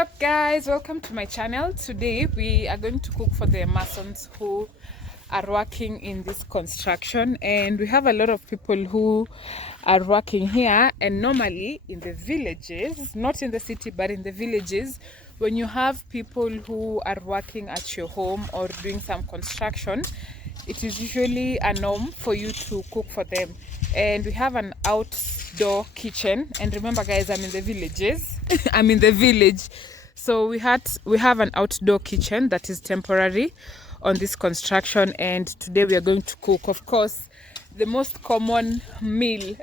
up guys, welcome to my channel. Today we are going to cook for the masons who are working in this construction, and we have a lot of people who are working here. And normally in the villages, not in the city but in the villages, when you have people who are working at your home or doing some construction, it is usually a norm for you to cook for them. And we have an outdoor kitchen, and remember guys, I'm in the villages. I'm in the village, so we have an outdoor kitchen that is temporary on this construction. And today we are going to cook, of course, the most common meal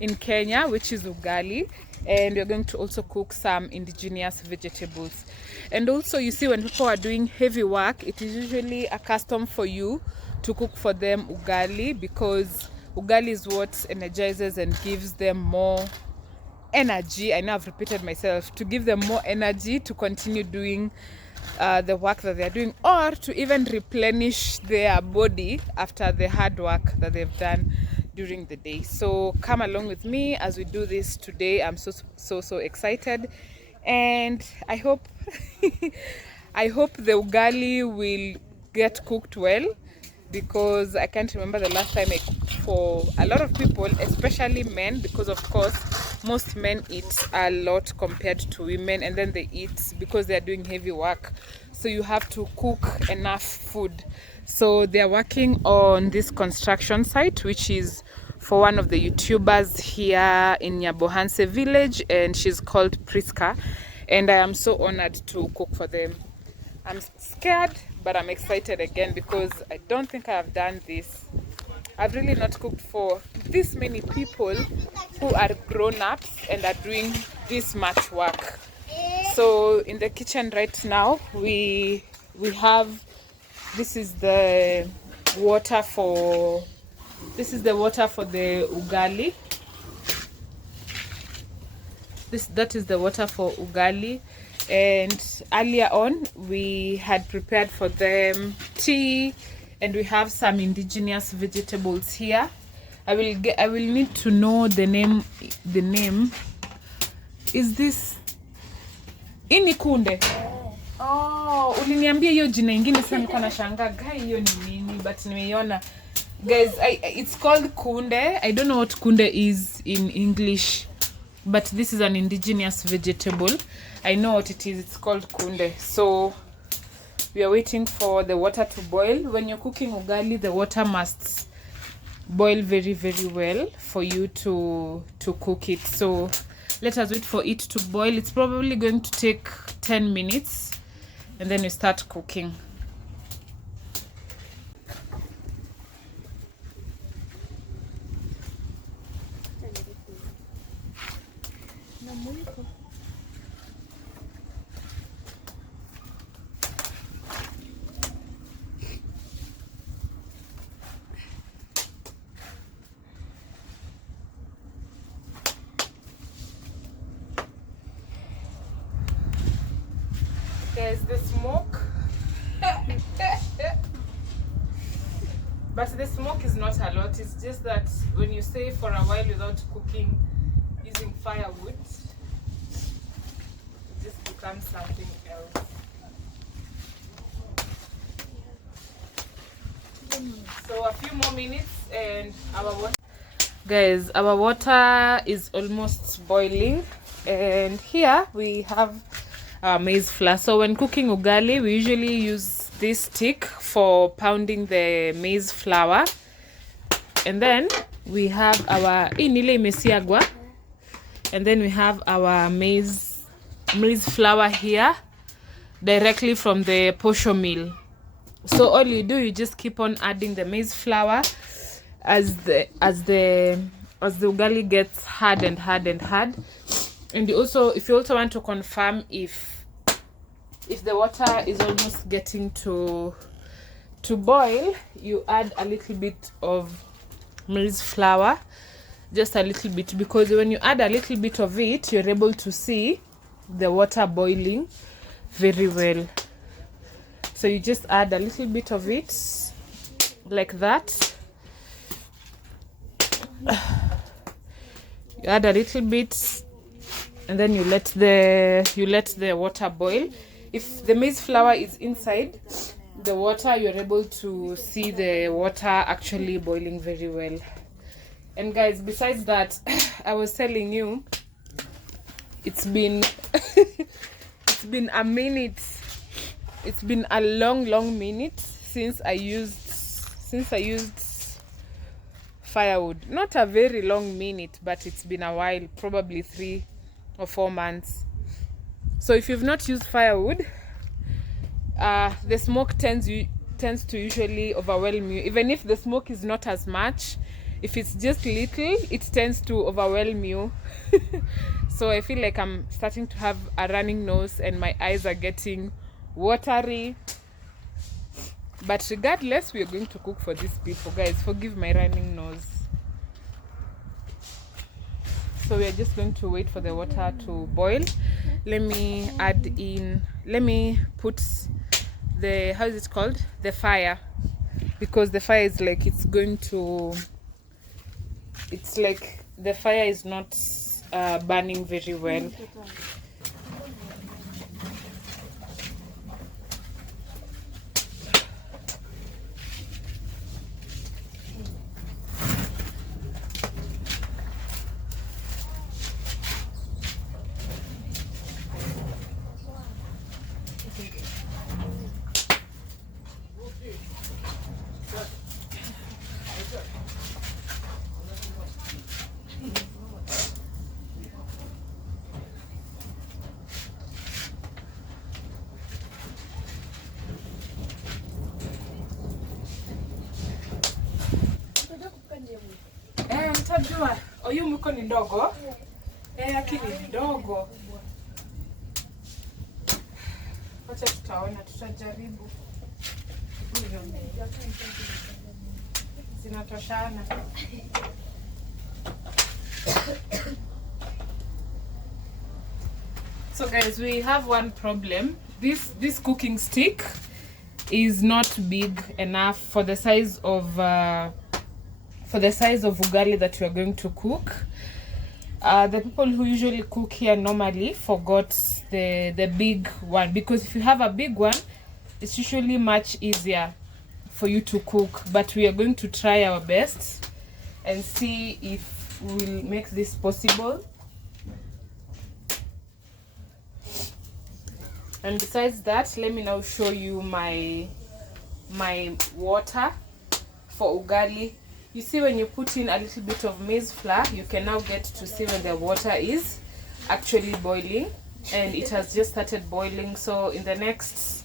in Kenya, which is ugali. And we're going to also cook some indigenous vegetables. And also, you see, when people are doing heavy work, it is usually a custom for you to cook for them ugali, because ugali is what energizes and gives them more energy. I know I've repeated myself, to give them more energy to continue doing the work that they're doing, or to even replenish their body after the hard work that they've done during the day. So come along with me as we do this today. I'm so excited, and I hope I hope the ugali will get cooked well, because I can't remember the last time I cooked for a lot of people, especially men, because of course most men eat a lot compared to women, and then they eat because they're doing heavy work, so you have to cook enough food. So they're working on this construction site, which is for one of the YouTubers here in Nyabohanse village, and she's called Priska, and I am so honored to cook for them. I'm scared, but I'm excited again, because I don't think I have done this. I've really not cooked for this many people who are grown-ups and are doing this much work. So in the kitchen right now, we have, this is the water for the ugali. That is the water for ugali. And earlier on we had prepared for them tea, and we have some indigenous vegetables here. I will need to know the name. Is this ini kunde? Oh, uliniambia hiyo jina ingine, sasa niko na shangaa gai hiyo ni nini, but nimeiona guys. It's called kunde. I don't know what kunde is in English, but this is an indigenous vegetable. I know what it is. It's called kunde. So we are waiting for the water to boil. When you're cooking ugali, the water must boil very well for you to cook it. So let us wait for it to boil. It's probably going to take 10 minutes, and then we start cooking. There's the smoke. But the smoke is not a lot. It's just that when you stay for a while without cooking using firewood, it just becomes something else. So a few more minutes and our water. Guys, our water is almost boiling, and here we have our maize flour. So when cooking ugali, we usually use this stick for pounding the maize flour, and then we have our inile imesiagwa, and then we have our maize flour here directly from the posho mill. So all you do, you just keep on adding the maize flour as the ugali gets hard and hard. And you also, if you also want to confirm if the water is almost getting to boil, you add a little bit of maize flour, just a little bit, because when you add a little bit of it, you're able to see the water boiling very well. So you just add a little bit of it like that. You add a little bit and then you let the water boil. If the maize flour is inside the water, you're able to see the water actually boiling very well. And guys, besides that, I was telling you, it's been it's been a minute. It's been a long minute since I used firewood. Not a very long minute, but it's been a while, probably 3 or 4 months. So if you've not used firewood, the smoke tends to usually overwhelm you. Even if the smoke is not as much, if it's just little, it tends to overwhelm you. So I feel like I'm starting to have a running nose and my eyes are getting watery. But regardless, we are going to cook for these people. Guys, forgive my running nose. So we are just going to wait for the water to boil. Let me put the, how is it called? The fire. Because the fire is like, it's like the fire is not burning very well. Mtajua, oyu mko ni ndogo? Lakini ni ndogo. Wacha tutaona, tutajaribu. Zinatoshana. So guys, we have one problem. This cooking stick is not big enough for the size of ugali that we are going to cook. The people who usually cook here normally forgot the big one, because if you have a big one, it's usually much easier for you to cook. But we are going to try our best and see if we'll make this possible. And besides that, let me now show you my water for ugali. You see, when you put in a little bit of maize flour, you can now get to see when the water is actually boiling, and it has just started boiling. So in the next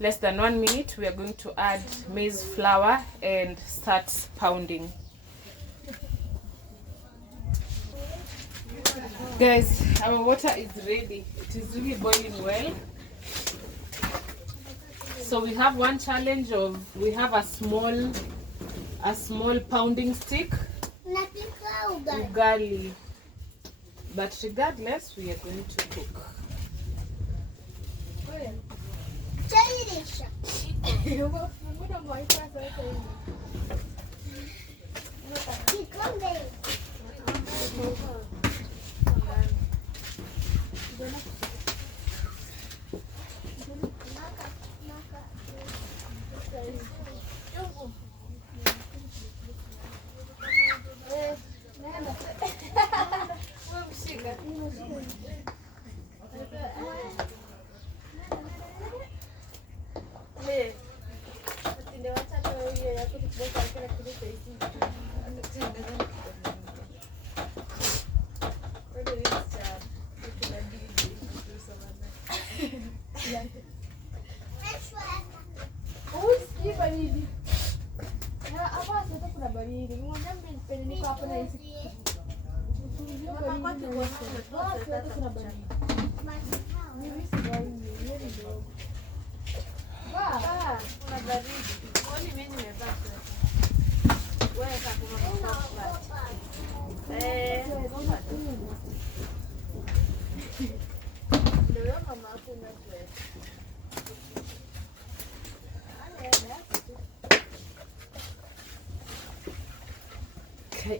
less than 1 minute, we are going to add maize flour and start pounding. Guys, our water is ready. It is really boiling well. So we have one challenge of, we have a small pounding stick, ugali. But regardless, we are going to cook.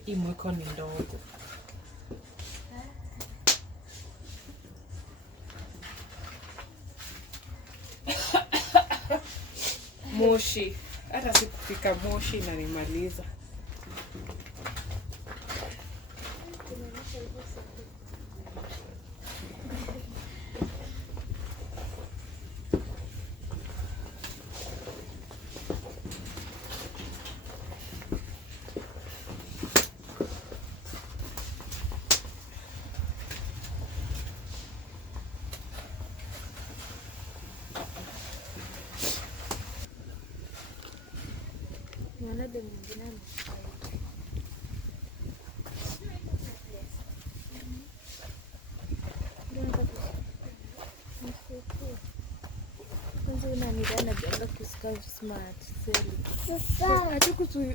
Imweko ni ndogo. moshi. Hata sikupika moshi na nimaliza.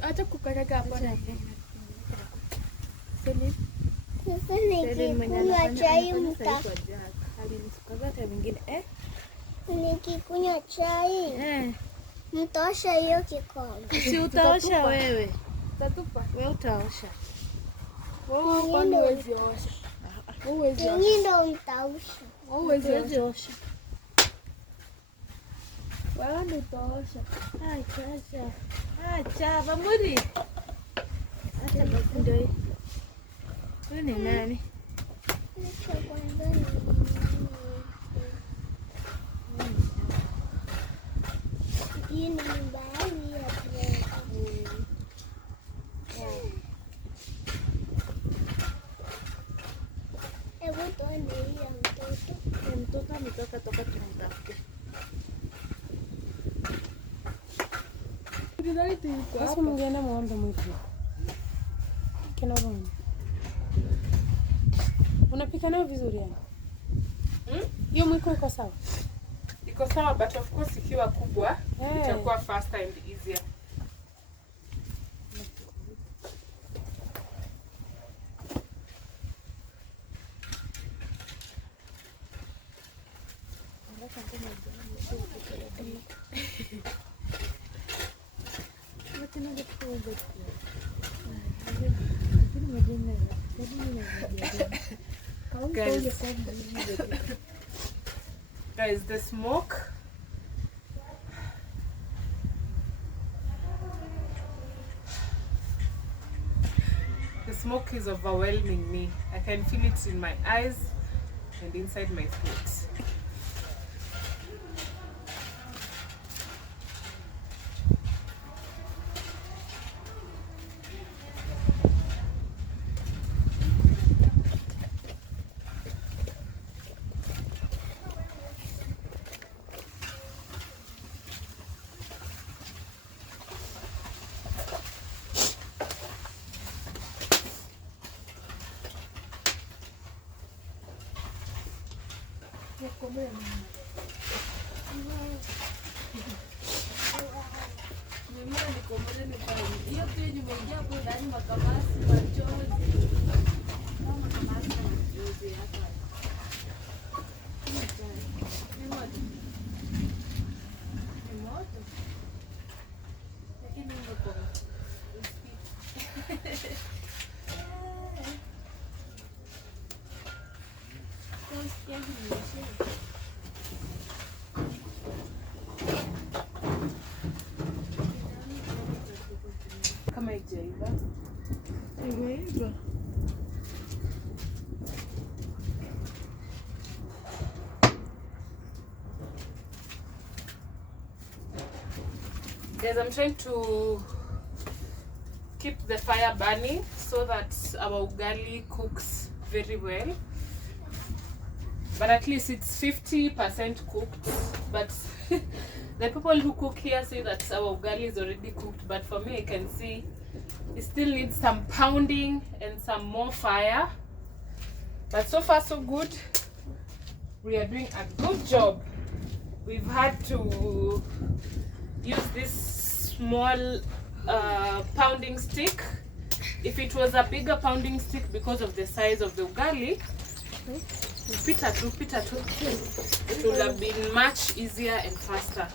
Acha kukaraga hapa. Sasa nikikunywa chai nikikunywa chai mtaosha hiyo kikombe. Si utaosha wewe. Utatupa. Wewe utaosha. Wewe kwani huwezi osha? Nyinyi ndio mtaosha. Wewe huwezi osha. Wewe ndio utaosha. Acha. Acha, Bamuri. Acha basi ndio. Wewe ni nani? Hii ni mbali ya hebu tuone hii ya mtoto. Mtoto ametoka toka tumtafute. Basi mngeenda muombe mwitu. Kina bwana. Unapika nayo vizuri yani? Hiyo mwiko iko sawa? Iko sawa, but of course ikiwa kubwa itakuwa faster and easier. Guys, the smoke. The smoke is overwhelming me. I can feel it in my eyes and inside my throat. Kama ijaiva. Imeiva. Guys, I'm trying to keep the fire burning so that our ugali cooks very well. But at least it's 50% cooked. But the people who cook here say that our ugali is already cooked. But for me, I can see it still needs some pounding and some more fire. But so far so good. We are doing a good job. We've had to use this small pounding stick. If it was a bigger pounding stick because of the size of the ugali, pita tu, it would have been much easier and faster.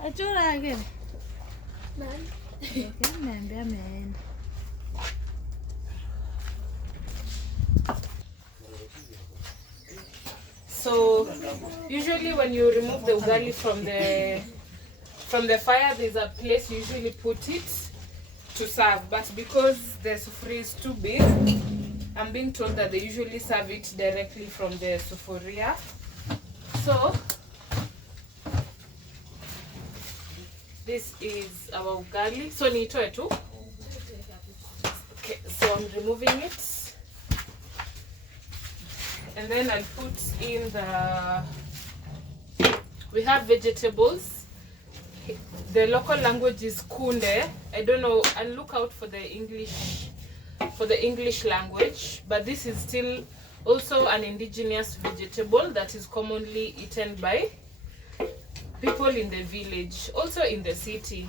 Achora again. So usually when you remove the ugali from the fire, there's a place you usually put it to serve, but because the sufuria is too big, I'm being told that they usually serve it directly from the sufuria. So this is our ugali. So nitoe tu. Okay, so I'm removing it. And then I'll put in we have vegetables. The local language is kunde. I don't know, I'll look out for the English language, but this is still also an indigenous vegetable that is commonly eaten by people in the village, also in the city.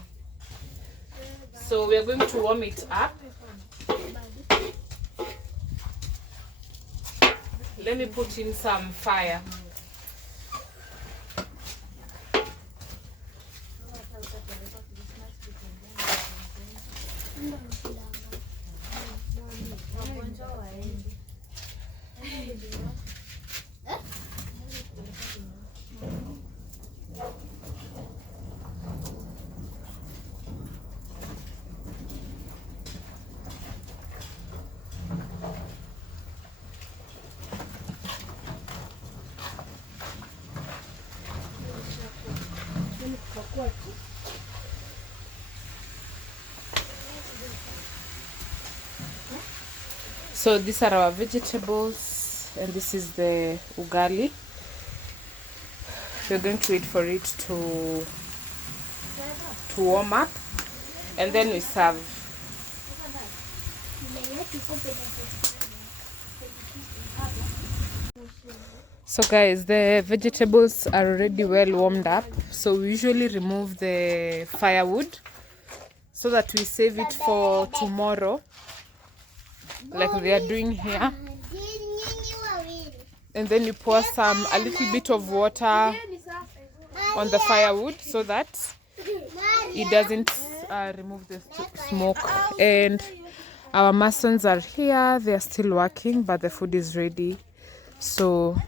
So we are going to warm it up. Let me put in some fire. So these are our vegetables, and this is the ugali. We're going to wait for it to warm up, and then we serve. So guys, the vegetables are already well warmed up. So we usually remove the firewood so that we save it for tomorrow, like we are doing here. And then you pour a little bit of water on the firewood so that it doesn't remove the smoke. And our masons are here, they are still working, but the food is ready. So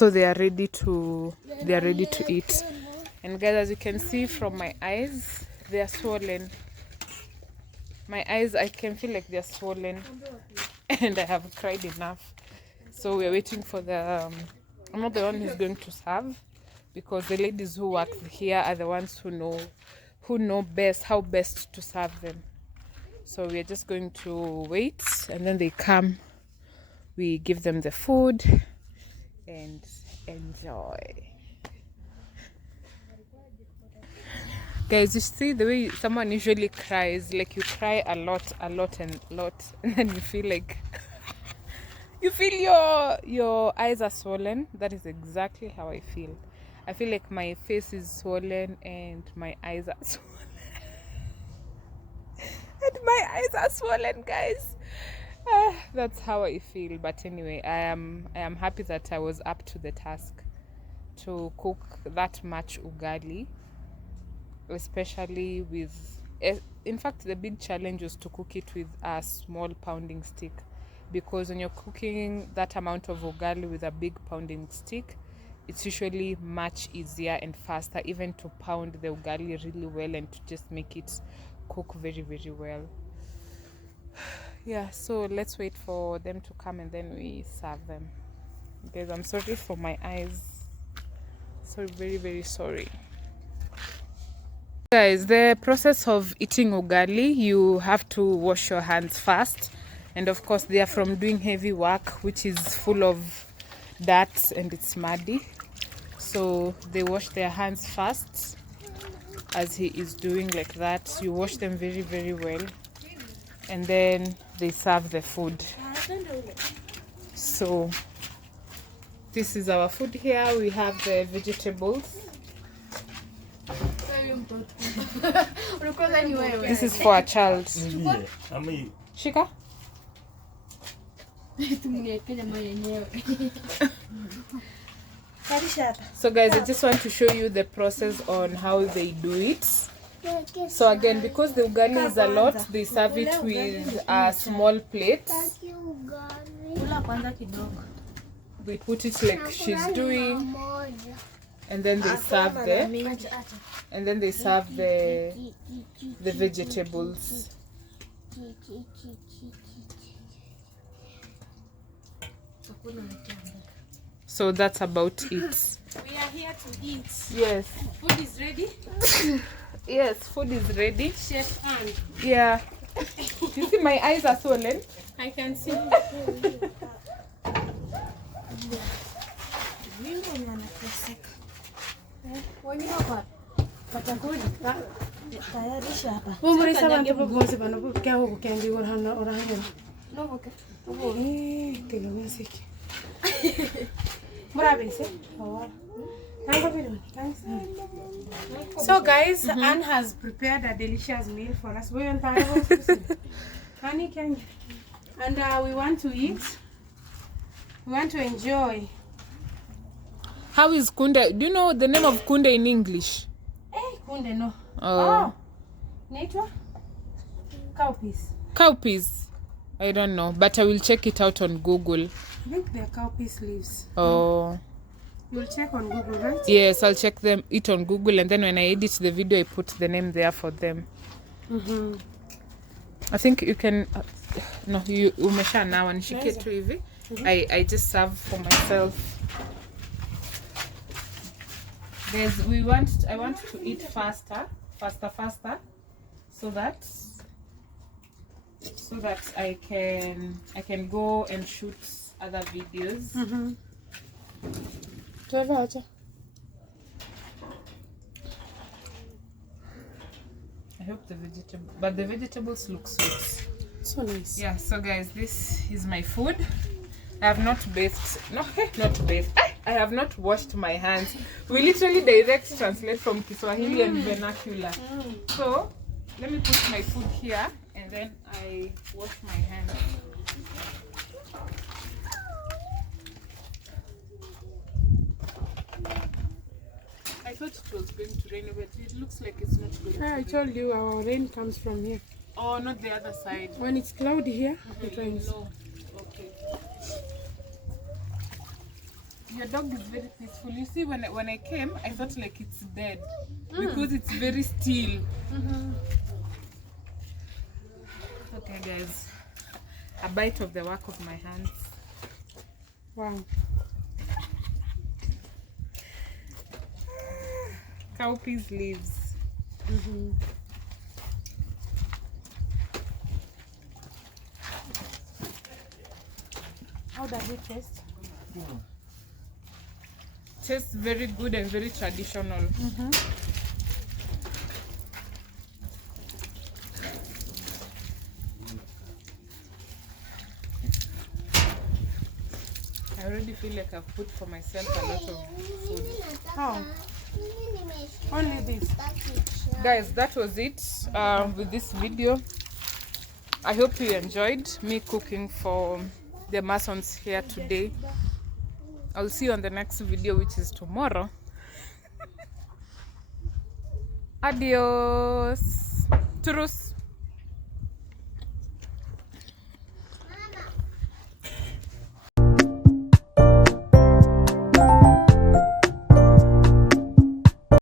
they are ready to eat. And guys, as you can see from my eyes, they are swollen. My eyes, I can feel like they're swollen, and I have cried enough. So we're waiting for I'm not the one who's going to serve, because the ladies who work here are the ones who know best how best to serve them. So we're just going to wait, and then they come, we give them the food and enjoy. Guys, you see the way someone usually cries, like you cry a lot, and then you feel like your eyes are swollen. That is exactly how I feel. I feel like my face is swollen and my eyes are swollen. And my eyes are swollen, guys. That's how I feel. But anyway, I am happy that I was up to the task to cook that much ugali, especially with, in fact, the big challenge was to cook it with a small pounding stick, because when you're cooking that amount of ugali with a big pounding stick, it's usually much easier and faster, even to pound the ugali really well and to just make it cook very, very well. Yeah, so let's wait for them to come and then we serve them. Guys, I'm sorry for my eyes. So very, very sorry. Guys, the process of eating ugali, you have to wash your hands first. And of course, they are from doing heavy work, which is full of dirt and it's muddy. So they wash their hands first, as he is doing like that. You wash them very, very well. And then they serve the food. So this is our food here. We have the vegetables. This is for a child. Shika. So guys, I just want to show you the process on how they do it. So again, because the ugali is a lot, they serve it with a small plate. They put it like she's doing, and then they serve the vegetables. So that's about it. We are here to eat. Yes. Food is ready. Yes, food is ready. Chef Anne. Yeah. You see my eyes are swollen? I can see. So guys, Anne has prepared a delicious meal for us. Honey, can you? And we want to eat. We want to enjoy. How is kunde? Do you know the name of kunde in English? Kunde no. Oh. Nature? Cowpeas. Cowpeas. I don't know, but I will check it out on Google. I think they're cowpeas leaves. Oh. You'll check on Google, right? Yes, I'll check it on Google, and then when I edit the video, I put the name there for them. I think you can. No, you umesha now and shike tu hivi. I just serve for myself. I want to eat faster, so that I can go and shoot other videos. I hope the vegetables look sweet. So nice. Yeah, so guys, this is my food. I have not bathed. No, not bathed. I have not washed my hands. We literally direct translate from Kiswahili and vernacular. So let me put my food here and then I wash my hands. I thought it was going to rain, but it looks like it's not going to rain. I told you our rain comes from here. Oh, not the other side. When it's cloudy here, it rains. No. Okay. Your dog is very peaceful. You see, when I came, I thought like it's dead because it's very still. Okay, guys, a bite of the work of my hands. Wow. Cowpeas leaves. How does it taste? Tastes very good and very traditional. I already feel like I've put for myself a lot of food. How? Only this. Guys, that was it with this video. I hope you enjoyed me cooking for the Masons here today. I'll see you on the next video, which is tomorrow. Adios. Turus.